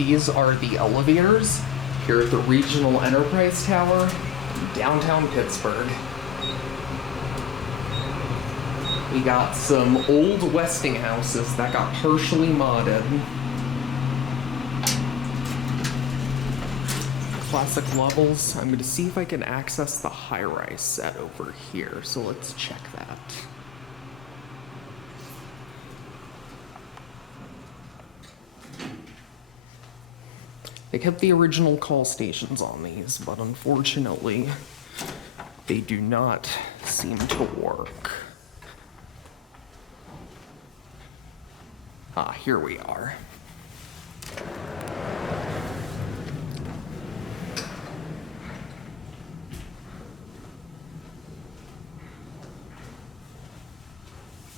These are the elevators here at the Regional Enterprise Tower in downtown Pittsburgh. We got some old Westinghouses that got partially modded. Classic levels. I'm going to see if I can access the high-rise set over here, so let's check that. They kept the original call stations on these, but unfortunately, they do not seem to work. Ah, here we are.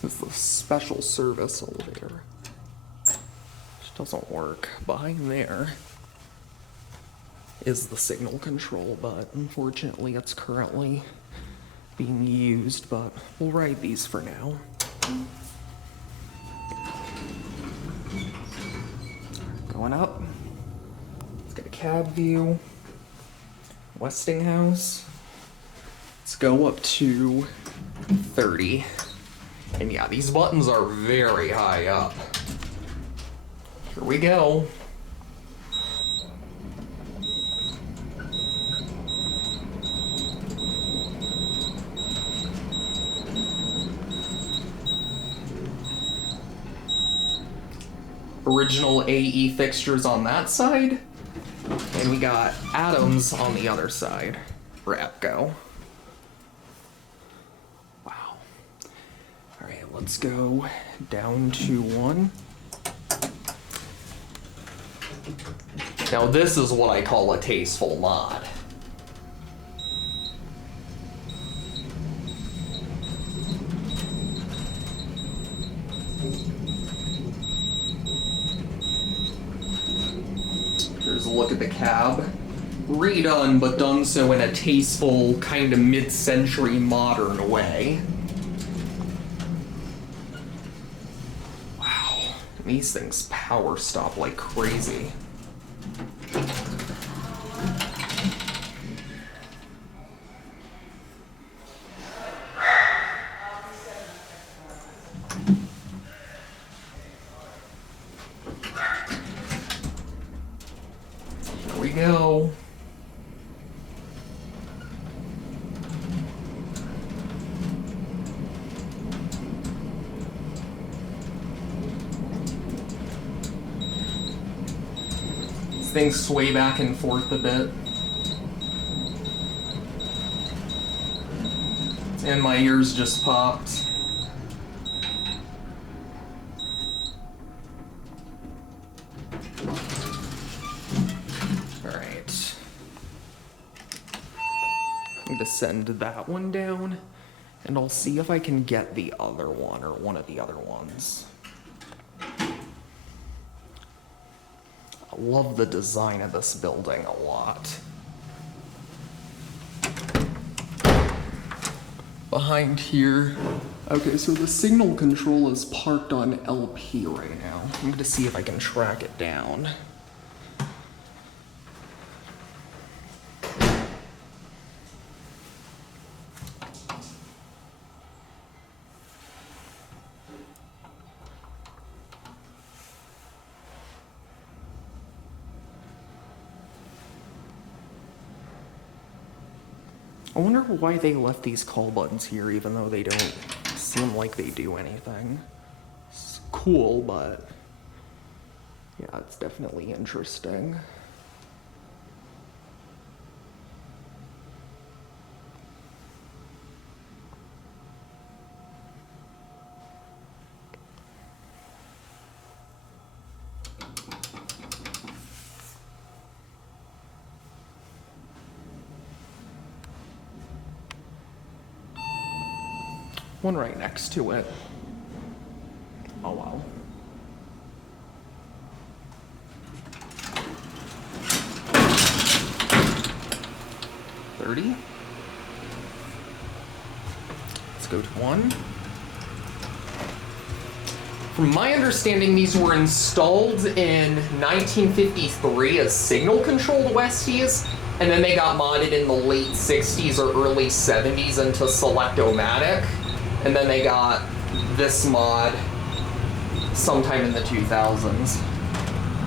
This is the special service elevator. Which doesn't work. Behind there is the signal control, but unfortunately it's currently being used, but we'll ride these for now. Going up. Let's get a cab view. Westinghouse. Let's go up to 30. And yeah, these buttons are very high up. Here we go. Original AE fixtures on that side, and we got Atoms on the other side for EPCO. Wow. All right, let's go down to 1. Now this is what I call a tasteful mod. Here's a look at the cab. Redone, but done so in a tasteful, kind of mid-century modern way. Wow, these things power stop like crazy. Go. These things sway back and forth a bit. And my ears just popped. Send that one down, and I'll see if I can get the other one, or one of the other ones. I love the design of this building a lot. Behind here, okay, so the signal control is parked on LP right now. I'm gonna see if I can track it down. I wonder why they left these call buttons here, even though they don't seem like they do anything. It's cool, but yeah, it's definitely interesting. One right next to it. Oh wow. $30. Let's go to 1. From my understanding, these were installed in 1953 as signal-controlled Westies, and then they got modded in the late 60s or early 70s into Selectomatic, and then they got this mod sometime in the 2000s.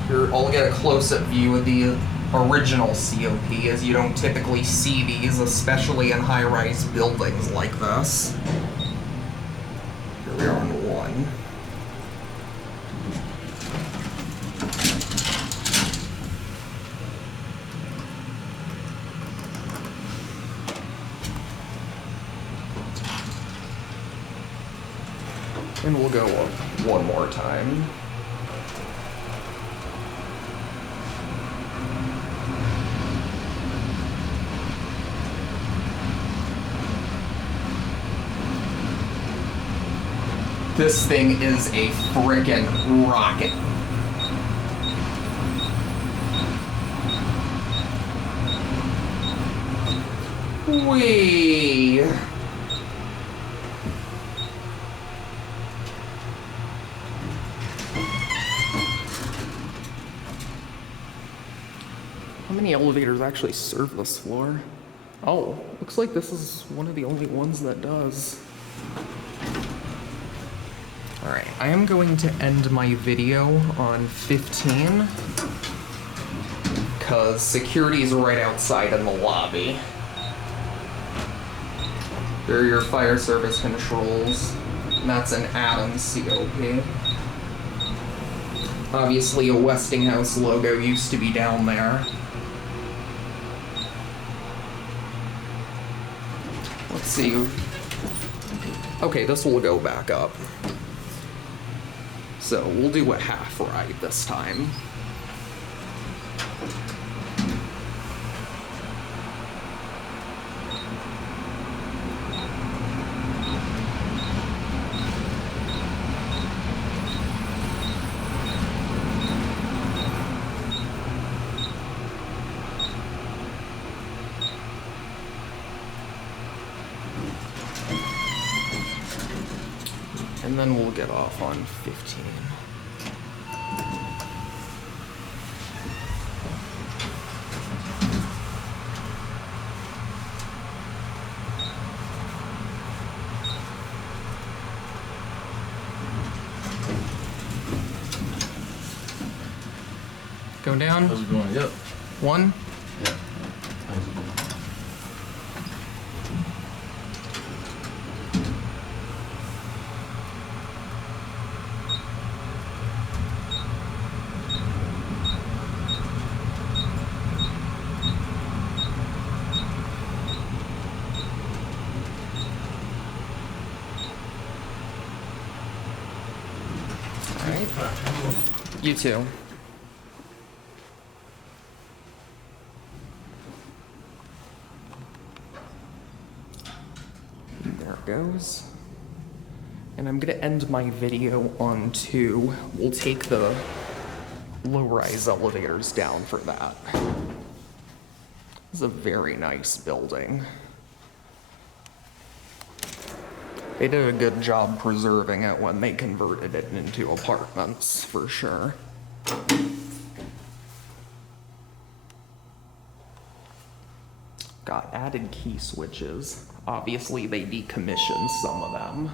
Here, I'll get a close-up view of the original COP, as you don't typically see these, especially in high-rise buildings like this. Here we are on one. And we'll go up one more time. This thing is a frickin' rocket. Whee! How many elevators actually serve this floor? Oh, looks like this is one of the only ones that does. Alright, I am going to end my video on 15, because security is right outside in the lobby. There are your fire service controls, and that's an Atom COP. Obviously, a Westinghouse logo used to be down there. Let's see. Okay, this will go back up. So we'll do a half ride this time. And then we'll get off on 15. Go down. How's it going? Yep. One. Yeah. All right. You too. There it goes. And I'm gonna end my video on 2. We'll take the low-rise elevators down for that. This is a very nice building. They did a good job preserving it when they converted it into apartments, for sure. Got added key switches. Obviously, they decommissioned some of them.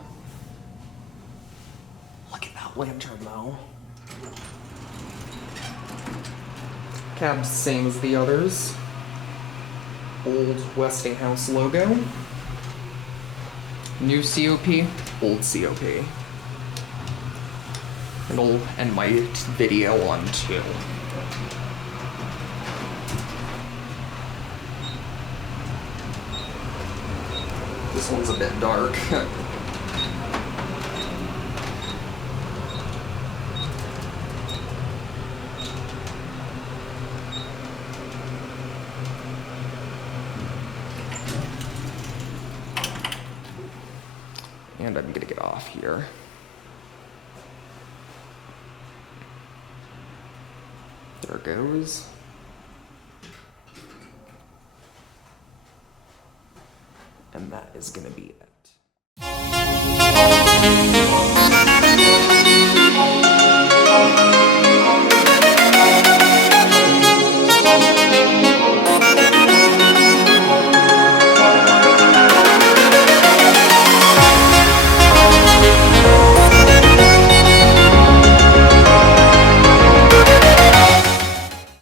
Look at that lantern, though. Cab's same as the others. Old Westinghouse logo. New COP, old COP. And I'll end my video on 2. This one's a bit dark. And I'm gonna get off here. There it goes. And that is gonna be it.